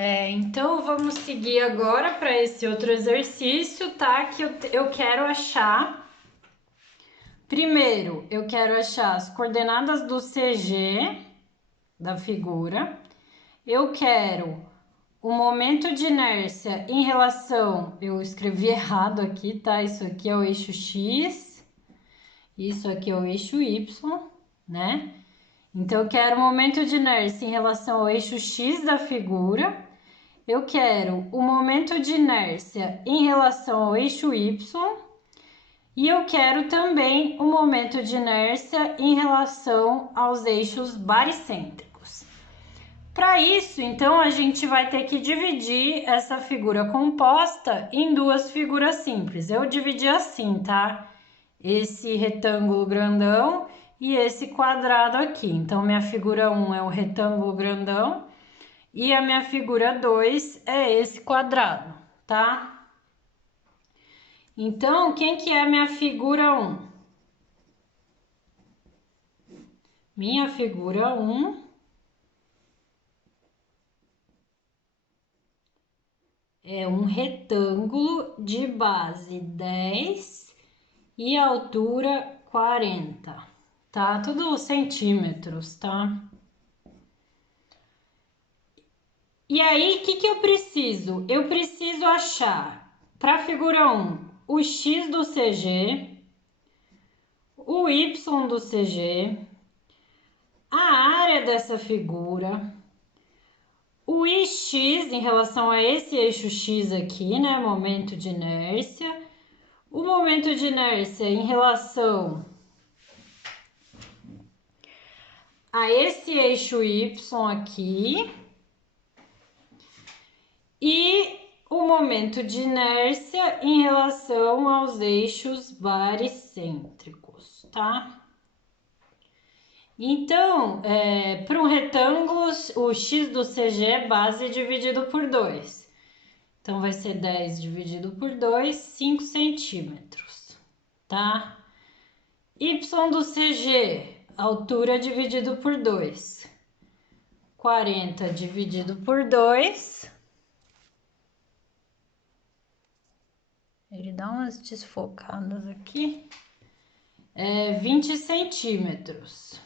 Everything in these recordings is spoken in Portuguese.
Então vamos seguir agora para esse outro exercício, tá? Que eu quero achar. Primeiro, eu quero achar as coordenadas do CG da figura. Eu quero o momento de inércia em relação. Eu escrevi errado aqui, tá? Isso aqui é o eixo X, isso aqui é o eixo Y, né? Então, eu quero o momento de inércia em relação ao eixo X da figura. Eu quero o momento de inércia em relação ao eixo Y. E eu quero também o momento de inércia em relação aos eixos baricêntricos. Para isso, então, a gente vai ter que dividir essa figura composta em duas figuras simples. Eu dividi assim, tá? Esse retângulo grandão e esse quadrado aqui. Então, minha figura 1 é o retângulo grandão e a minha figura 2 é esse quadrado, tá? Então, quem que é a minha figura 1? Minha figura 1 é um retângulo de base 10 e altura 40, tá? Tudo centímetros, tá? E aí, o que eu preciso? Eu preciso achar, para a figura 1, o X do CG, o Y do CG, a área dessa figura, o Ix em relação a esse eixo X aqui, né? Momento de inércia. O momento de inércia em relação a esse eixo Y aqui. E o momento de inércia em relação aos eixos baricêntricos, tá? Então, para um retângulo, o x do CG é base dividido por 2. Então, vai ser 10 dividido por 2, 5 centímetros, tá? Y do CG, altura dividido por 2. 40 dividido por 2. Ele dá umas desfocadas aqui. 20 centímetros.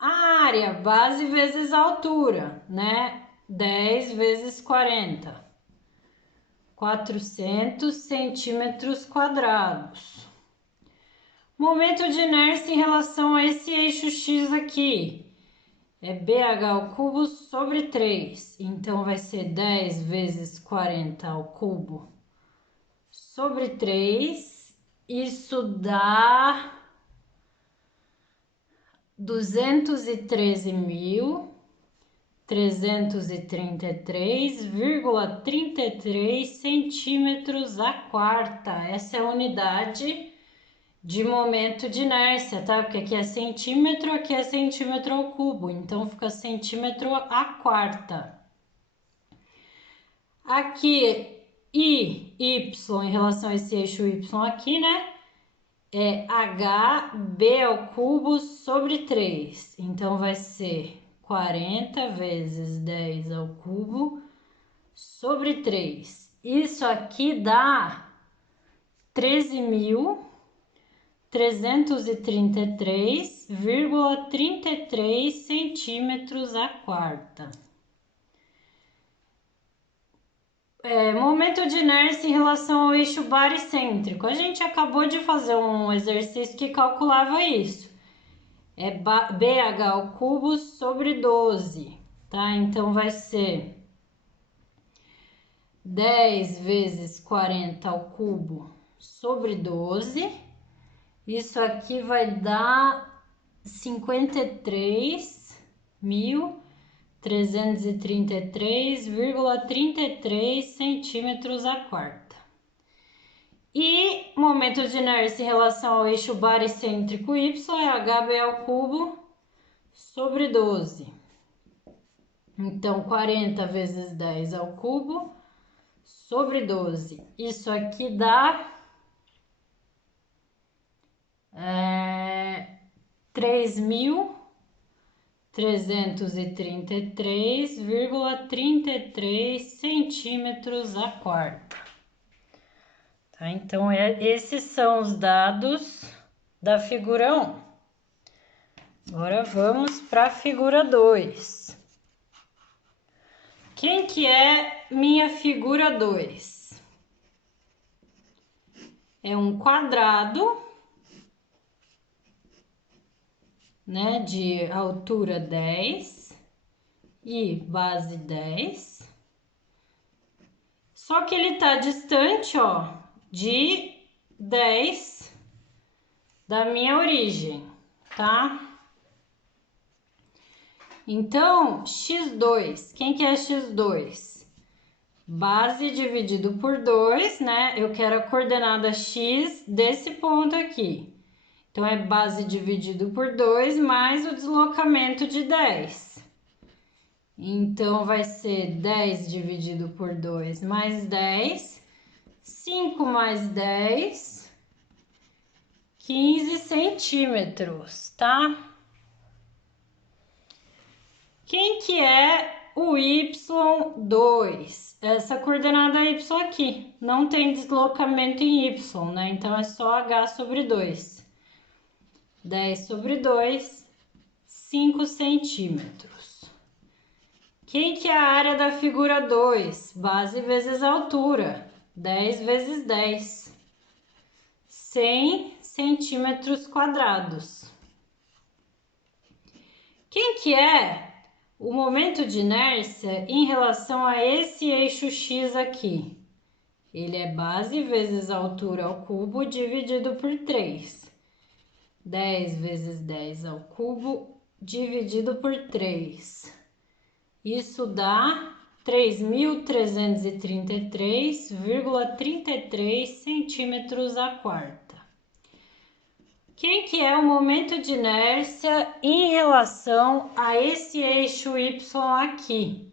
A área, base vezes altura, né? 10 vezes 40. 400 centímetros quadrados. Momento de inércia em relação a esse eixo X aqui. É BH ao cubo sobre 3. Então, vai ser 10 vezes 40 ao cubo sobre 3. Isso dá 213.333,33 centímetros a quarta. Essa é a unidade de momento de inércia, tá? Porque aqui é centímetro, aqui é centímetro ao cubo. Então, fica centímetro a quarta. Aqui, I, Y, em relação a esse eixo Y aqui, né? É HB ao cubo sobre 3. Então, vai ser 40 vezes 10 ao cubo sobre 3. Isso aqui dá 13.333,33 centímetros a quarta. Momento de inércia em relação ao eixo baricêntrico. A gente acabou de fazer um exercício que calculava isso. É BH ao cubo sobre 12, tá? Então, vai ser 10 vezes 40 ao cubo sobre 12. Isso aqui vai dar 53.333,33 centímetros a quarta. E momento de inércia em relação ao eixo baricêntrico Y é HB ao cubo sobre 12. Então, 40 vezes 10 ao cubo sobre 12. Isso aqui dá 3.333,33 centímetros a quarta. Tá? Então, esses são os dados da figura 1. Agora vamos para a figura 2. Quem que é minha figura 2? É um quadrado, né, de altura 10 e base 10. Só que ele tá distante, ó, de 10 da minha origem, tá? Então, x2, quem que é x2? Base dividido por 2, né? Eu quero a coordenada x desse ponto aqui. Então, é base dividido por 2 mais o deslocamento de 10. Então, vai ser 10 dividido por 2 mais 10. 5 mais 10, 15 centímetros, tá? Quem que é o y2? Essa coordenada y aqui. Não tem deslocamento em y, né? Então, é só h sobre 2. 10 sobre 2, 5 centímetros. Quem que é a área da figura 2? Base vezes altura. 10 vezes 10. 100 centímetros quadrados. Quem que é o momento de inércia em relação a esse eixo x aqui? Ele é base vezes altura ao cubo dividido por 3. 10 vezes 10 ao cubo dividido por 3. Isso dá 3.333,33 centímetros a quarta. Quem que é o momento de inércia em relação a esse eixo y aqui?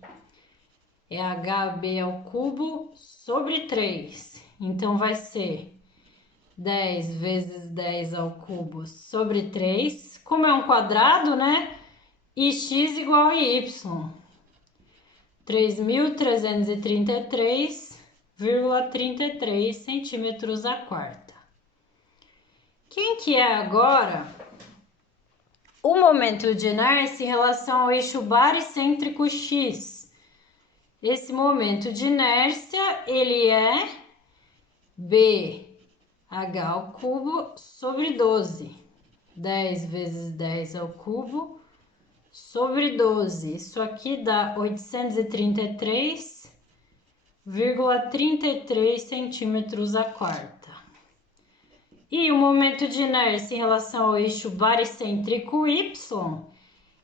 É hb ao cubo sobre 3. Então, vai ser 10 vezes 10 ao cubo sobre 3. Como é um quadrado, né? E x igual a y. 3.333,33 centímetros a quarta. Quem que é agora o momento de inércia em relação ao eixo baricêntrico x? Esse momento de inércia, ele é bh ao cubo sobre 12. 10 vezes 10 ao cubo sobre 12. Isso aqui dá 833,33 centímetros a quarta. E o momento de inércia em relação ao eixo baricêntrico y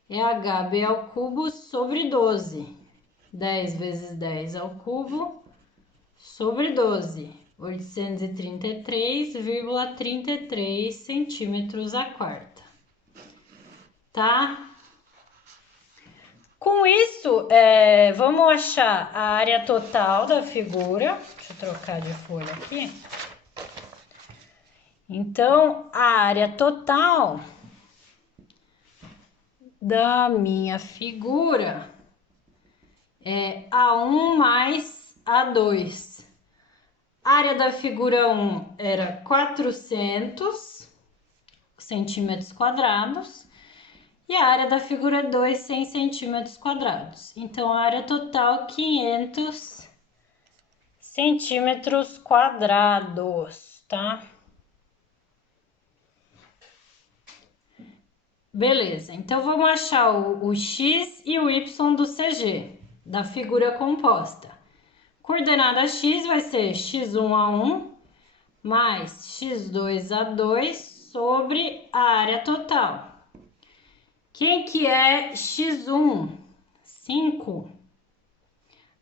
é hb ao cubo sobre 12. 10 vezes 10 ao cubo sobre 12. 833,33 centímetros a quarta. Tá? Com isso, vamos achar a área total da figura. Deixa eu trocar de folha aqui. Então, a área total da minha figura é A1 mais A2. A área da figura 1 era 400 centímetros quadrados e a área da figura 2, 100 centímetros quadrados. Então, a área total, 500 centímetros quadrados, tá? Beleza, então vamos achar o x e o y do CG, da figura composta. Coordenada x vai ser x1A1 mais x2A2 sobre a área total. Quem que é x1? 5.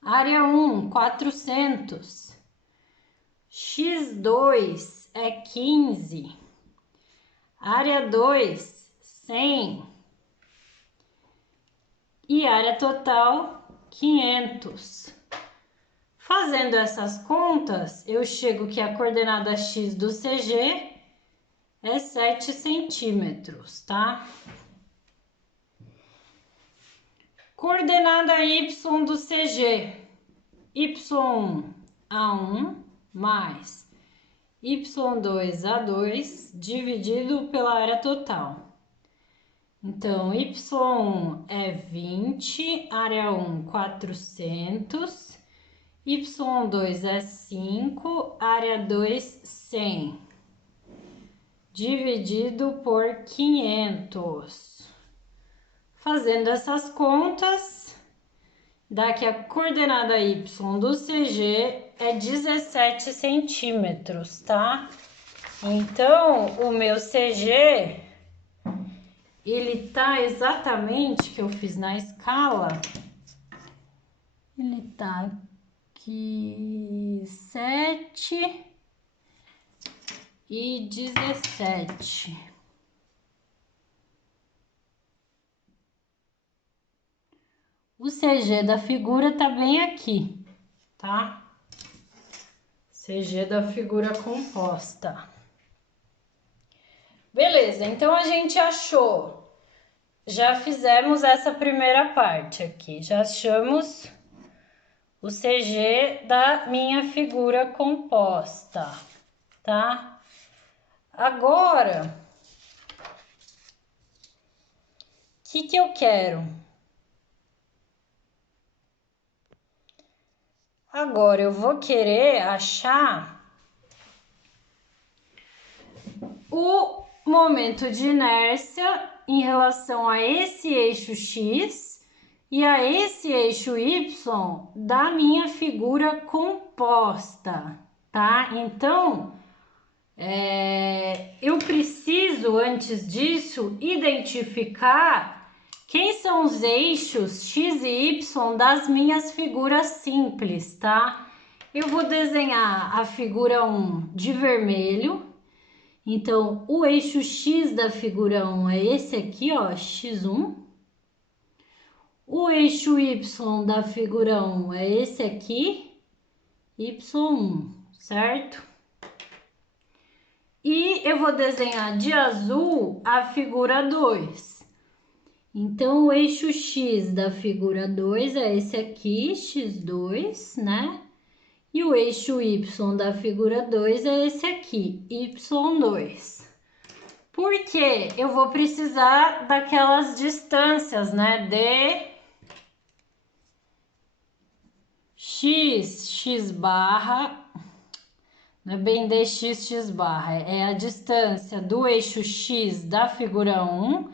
Área 1, 400. x2 é 15. Área 2, 100 e área total 500. Fazendo essas contas, eu chego que a coordenada x do CG é 7 centímetros, tá? Coordenada y do CG, y1 A1 mais y2 A2 dividido pela área total. Então, y1 é 20, área 1 400, y2 é 5, área 2 100, dividido por 500. Fazendo essas contas, dá que a coordenada y do CG é 17 centímetros, tá? Então, o meu CG, ele tá exatamente, que eu fiz na escala, ele tá aqui 7 e 17. O CG da figura tá bem aqui, tá? CG da figura composta. Beleza, então a gente achou, já fizemos essa primeira parte aqui, já achamos o CG da minha figura composta, tá? Agora, o que eu quero? Agora eu vou querer achar o momento de inércia em relação a esse eixo X e a esse eixo Y da minha figura composta, tá? Então, eu preciso, antes disso, identificar quem são os eixos X e Y das minhas figuras simples, tá? Eu vou desenhar a figura 1 de vermelho. Então, o eixo X da figura 1 é esse aqui, ó, X1. O eixo Y da figura 1 é esse aqui, Y1, certo? E eu vou desenhar de azul a figura 2. Então, o eixo X da figura 2 é esse aqui, X2, né? E o eixo Y da figura 2 é esse aqui, Y2. Porque eu vou precisar daquelas distâncias, né? De X barra, não é bem dx barra, é a distância do eixo X da figura 1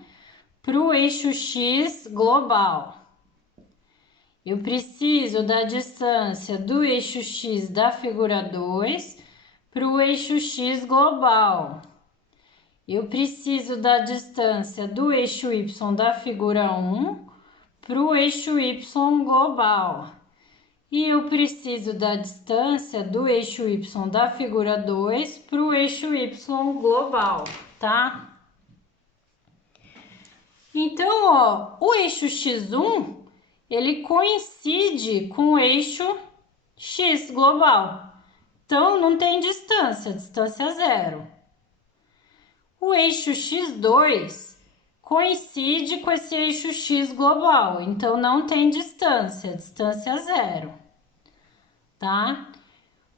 para o eixo X global. Eu preciso da distância do eixo X da figura 2 para o eixo X global. Eu preciso da distância do eixo Y da figura 1 para o eixo Y global. E eu preciso da distância do eixo Y da figura 2 para o eixo Y global, tá? Então, ó, o eixo X1, ele coincide com o eixo X global. Então, não tem distância, distância zero. O eixo X2 coincide com esse eixo X global, então não tem distância, distância zero, tá?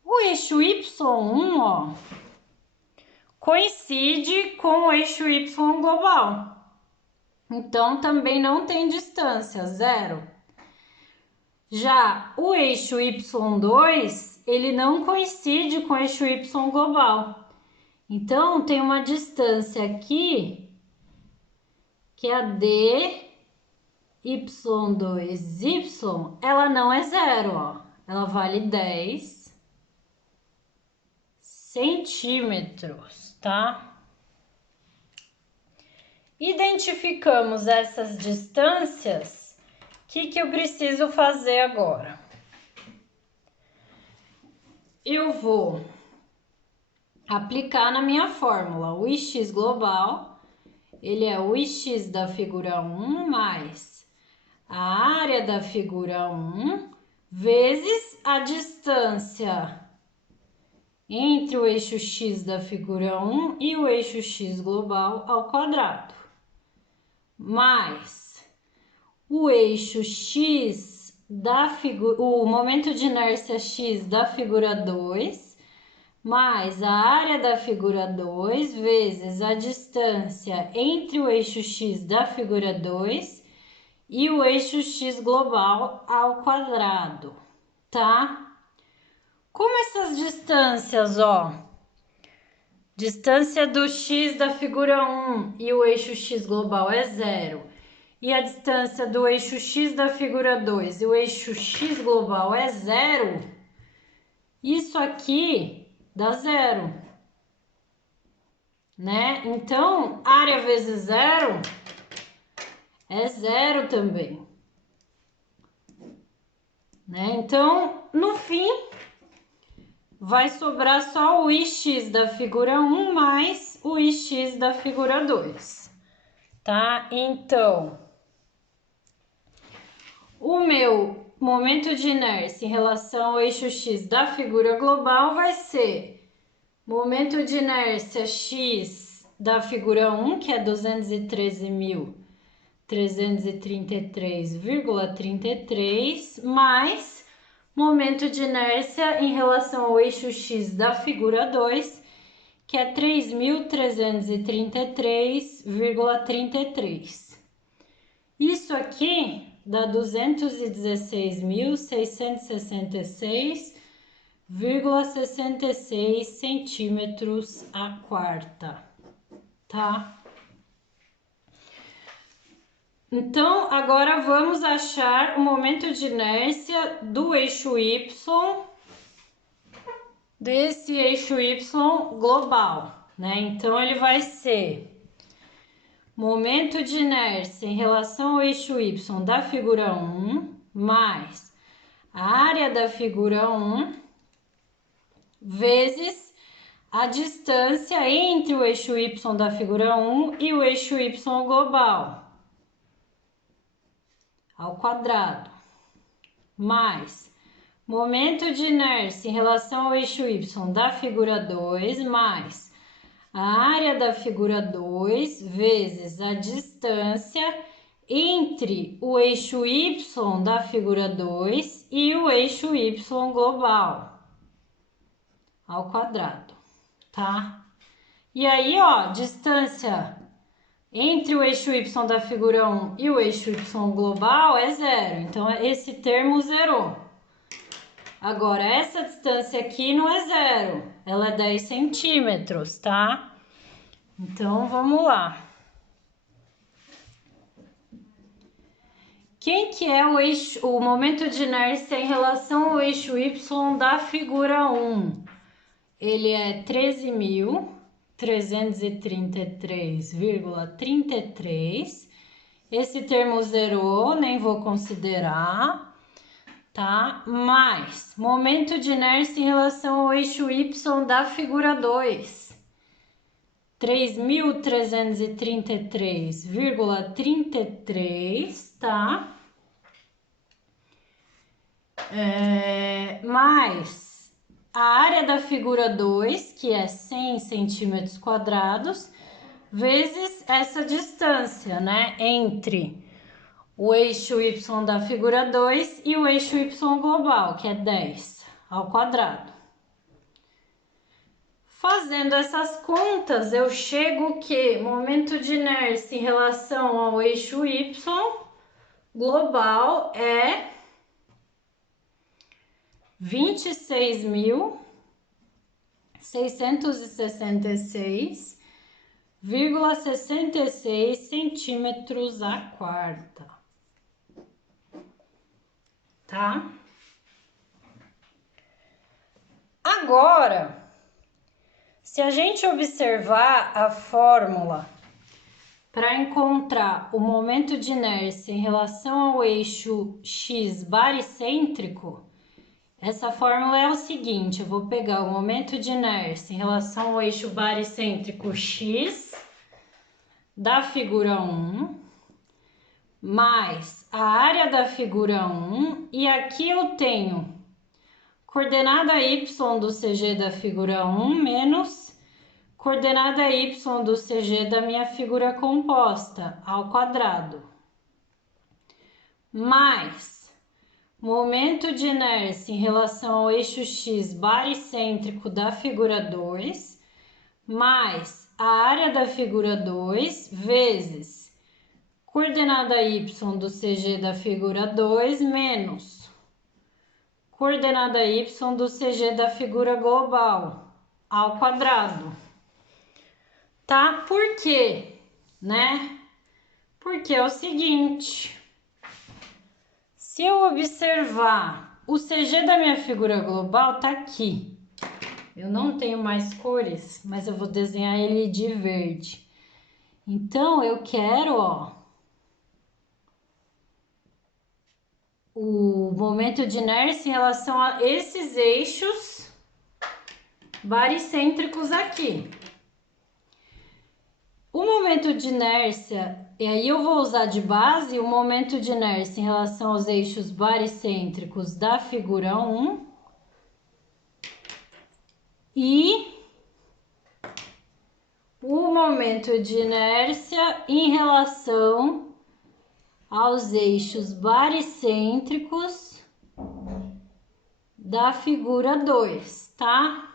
O eixo Y1, ó, coincide com o eixo Y global. Então, também não tem distância, zero. Já o eixo Y2, ele não coincide com o eixo Y global. Então, tem uma distância aqui, que é a DY2Y, ela não é zero, ó. Ela vale 10 centímetros, tá? Identificamos essas distâncias, o que eu preciso fazer agora? Eu vou aplicar na minha fórmula o Ix global, ele é o Ix da figura 1 mais a área da figura 1 vezes a distância entre o eixo x da figura 1 e o eixo x global ao quadrado, mais o eixo x da figura, o momento de inércia x da figura 2, mais a área da figura 2 vezes a distância entre o eixo x da figura 2 e o eixo x global ao quadrado, tá? Como essas distâncias, ó, distância do x da figura 1 e o eixo x global é zero, e a distância do eixo x da figura 2 e o eixo x global é zero, isso aqui dá zero, né? Então, área vezes zero é zero também, né? Então, no fim, vai sobrar só o ix da figura 1 mais o ix da figura 2, tá? Então, o meu momento de inércia em relação ao eixo x da figura global vai ser momento de inércia x da figura 1, que é 213.333,33, mais momento de inércia em relação ao eixo x da figura 2, que é 3.333,33. Isso aqui dá 216.666,66 centímetros a quarta, tá? Então, agora vamos achar o momento de inércia do eixo Y, desse eixo Y global, né? Então, ele vai ser momento de inércia em relação ao eixo Y da figura 1, mais a área da figura 1, vezes a distância entre o eixo Y da figura 1 e o eixo Y global, ao quadrado, mais momento de inércia em relação ao eixo Y da figura 2, mais a área da figura 2 vezes a distância entre o eixo Y da figura 2 e o eixo Y global ao quadrado, tá? E aí, ó, distância entre o eixo Y da figura 1 e o eixo Y global é zero, então esse termo zerou. Agora, essa distância aqui não é zero, ela é 10 centímetros, tá? Então, vamos lá. Quem que é o momento de inércia em relação ao eixo Y da figura 1? Ele é 13.333,33. Esse termo zerou, nem vou considerar, tá? Mais momento de inércia em relação ao eixo Y da figura 2. 3.333,33, tá? Mais a área da figura 2, que é 100 centímetros quadrados, vezes essa distância, né, entre o eixo Y da figura 2 e o eixo Y global, que é 10 ao quadrado. Fazendo essas contas, eu chego que momento de inércia em relação ao eixo Y global é 26.666,66 centímetros a quarta, tá? Agora, se a gente observar a fórmula para encontrar o momento de inércia em relação ao eixo X baricêntrico, essa fórmula é o seguinte: eu vou pegar o momento de inércia em relação ao eixo baricêntrico X da figura 1, mais a área da figura 1, e aqui eu tenho coordenada y do CG da figura 1 menos coordenada y do CG da minha figura composta ao quadrado, mais momento de inércia em relação ao eixo x baricêntrico da figura 2, mais a área da figura 2 vezes coordenada y do CG da figura 2 menos coordenada y do CG da figura global ao quadrado. Tá? Por quê? Né? Porque é o seguinte, se eu observar, o CG da minha figura global tá aqui. Eu não tenho mais cores, mas eu vou desenhar ele de verde. Então, eu quero, ó, o momento de inércia em relação a esses eixos baricêntricos aqui. O momento de inércia, e aí eu vou usar de base o momento de inércia em relação aos eixos baricêntricos da figura 1 e o momento de inércia em relação aos eixos baricêntricos da figura 2, tá?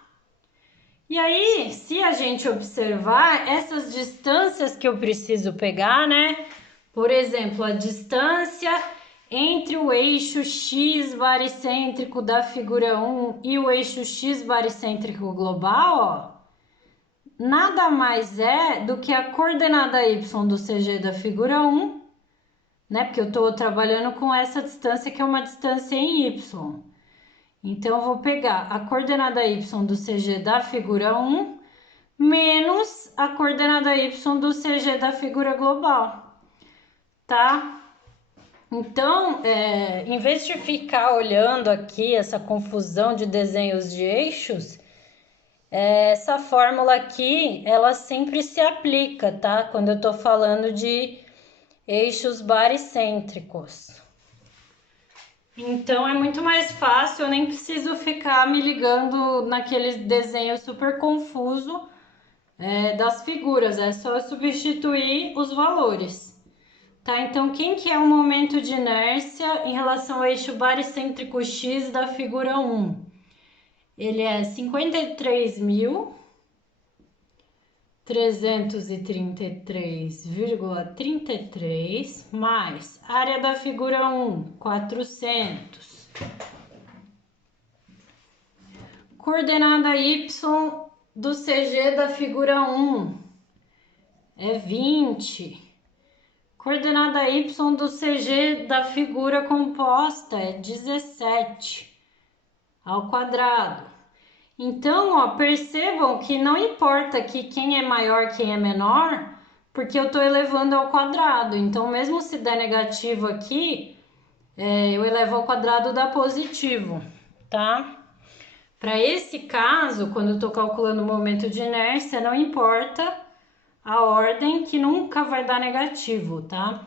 E aí, se a gente observar essas distâncias que eu preciso pegar, né? Por exemplo, a distância entre o eixo x baricêntrico da figura 1 e o eixo x baricêntrico global, ó, nada mais é do que a coordenada y do CG da figura 1, né? Porque eu estou trabalhando com essa distância que é uma distância em y. Então, eu vou pegar a coordenada y do CG da figura 1 menos a coordenada y do CG da figura global, tá? Então, em vez de ficar olhando aqui essa confusão de desenhos de eixos, essa fórmula aqui, ela sempre se aplica, tá? Quando eu tô falando de eixos baricêntricos. Então, é muito mais fácil, eu nem preciso ficar me ligando naquele desenho super confuso das figuras, é só substituir os valores. Tá? Então, quem que é o momento de inércia em relação ao eixo baricêntrico x da figura 1? Ele é 53.333,33 mais área da figura 1, 400. Coordenada y do CG da figura 1 é 20. Coordenada y do CG da figura composta é 17 ao quadrado. Então, ó, percebam que não importa aqui quem é maior, quem é menor, porque eu estou elevando ao quadrado. Então, mesmo se der negativo aqui, eu elevo ao quadrado dá positivo, tá? Para esse caso, quando eu estou calculando o momento de inércia, não importa a ordem, que nunca vai dar negativo, tá?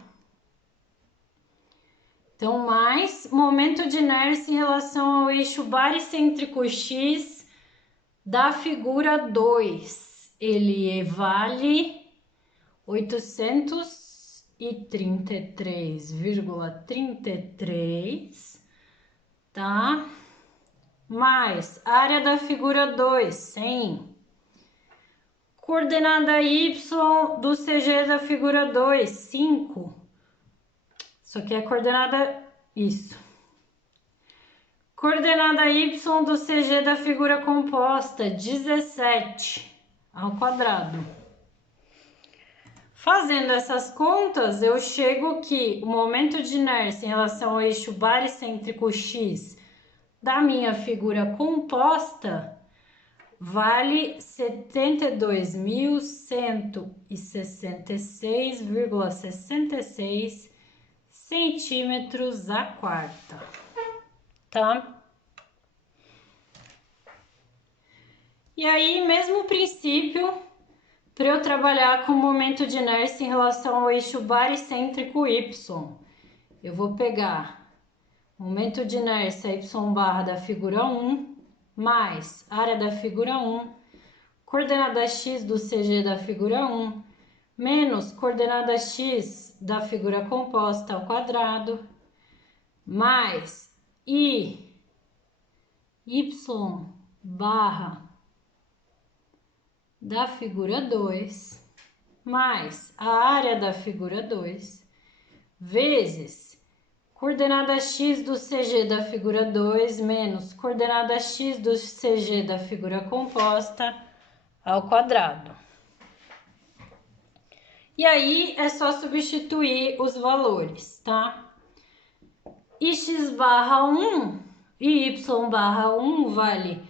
Então, mais momento de inércia em relação ao eixo baricêntrico x da figura 2, ele vale 833,33, tá? Mais área da figura 2, 100. Coordenada y do CG da figura 2, 5. Isso aqui é coordenada, isso. Coordenada y do CG da figura composta, 17 ao quadrado. Fazendo essas contas, eu chego que o momento de inércia em relação ao eixo baricêntrico x da minha figura composta vale 72.166,66 centímetros a quarta. Tá? E aí, mesmo princípio, para eu trabalhar com o momento de inércia em relação ao eixo baricêntrico y, eu vou pegar momento de inércia y barra da figura 1, mais área da figura 1, coordenada x do CG da figura 1, menos coordenada x da figura composta ao quadrado, mais y barra da figura 2, mais a área da figura 2, vezes coordenada x do CG da figura 2 menos coordenada x do CG da figura composta ao quadrado. E aí é só substituir os valores, tá? X barra 1 e y barra 1 vale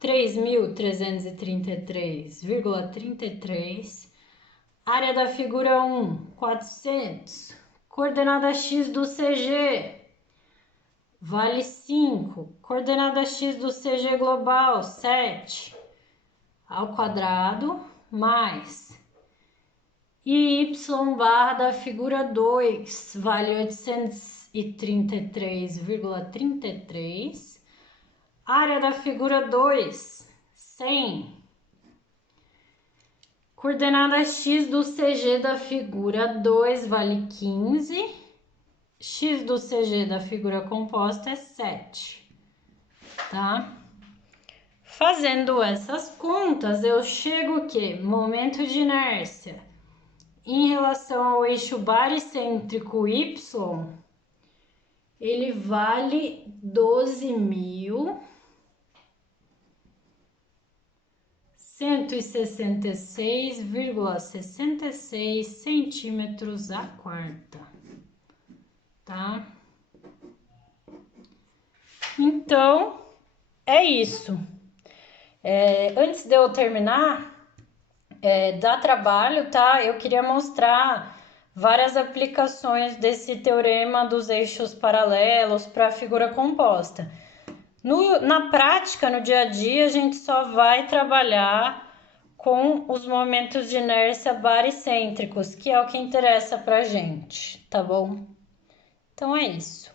3.333,33. Área da figura 1, 400. Coordenada x do CG vale 5. Coordenada x do CG global, 7. Ao quadrado, mais y barra da figura 2 vale 833,33. Área da figura 2, 100. Coordenada x do CG da figura 2 vale 15. X do CG da figura composta é 7, tá? Fazendo essas contas, eu chego que momento de inércia em relação ao eixo baricêntrico y, ele vale 12.166,66 centímetros a quarta, tá? Então, é isso. Antes de eu terminar, dá trabalho, tá? Eu queria mostrar várias aplicações desse teorema dos eixos paralelos para a figura composta. Na prática, no dia a dia, a gente só vai trabalhar com os momentos de inércia baricêntricos, que é o que interessa pra gente, tá bom? Então é isso.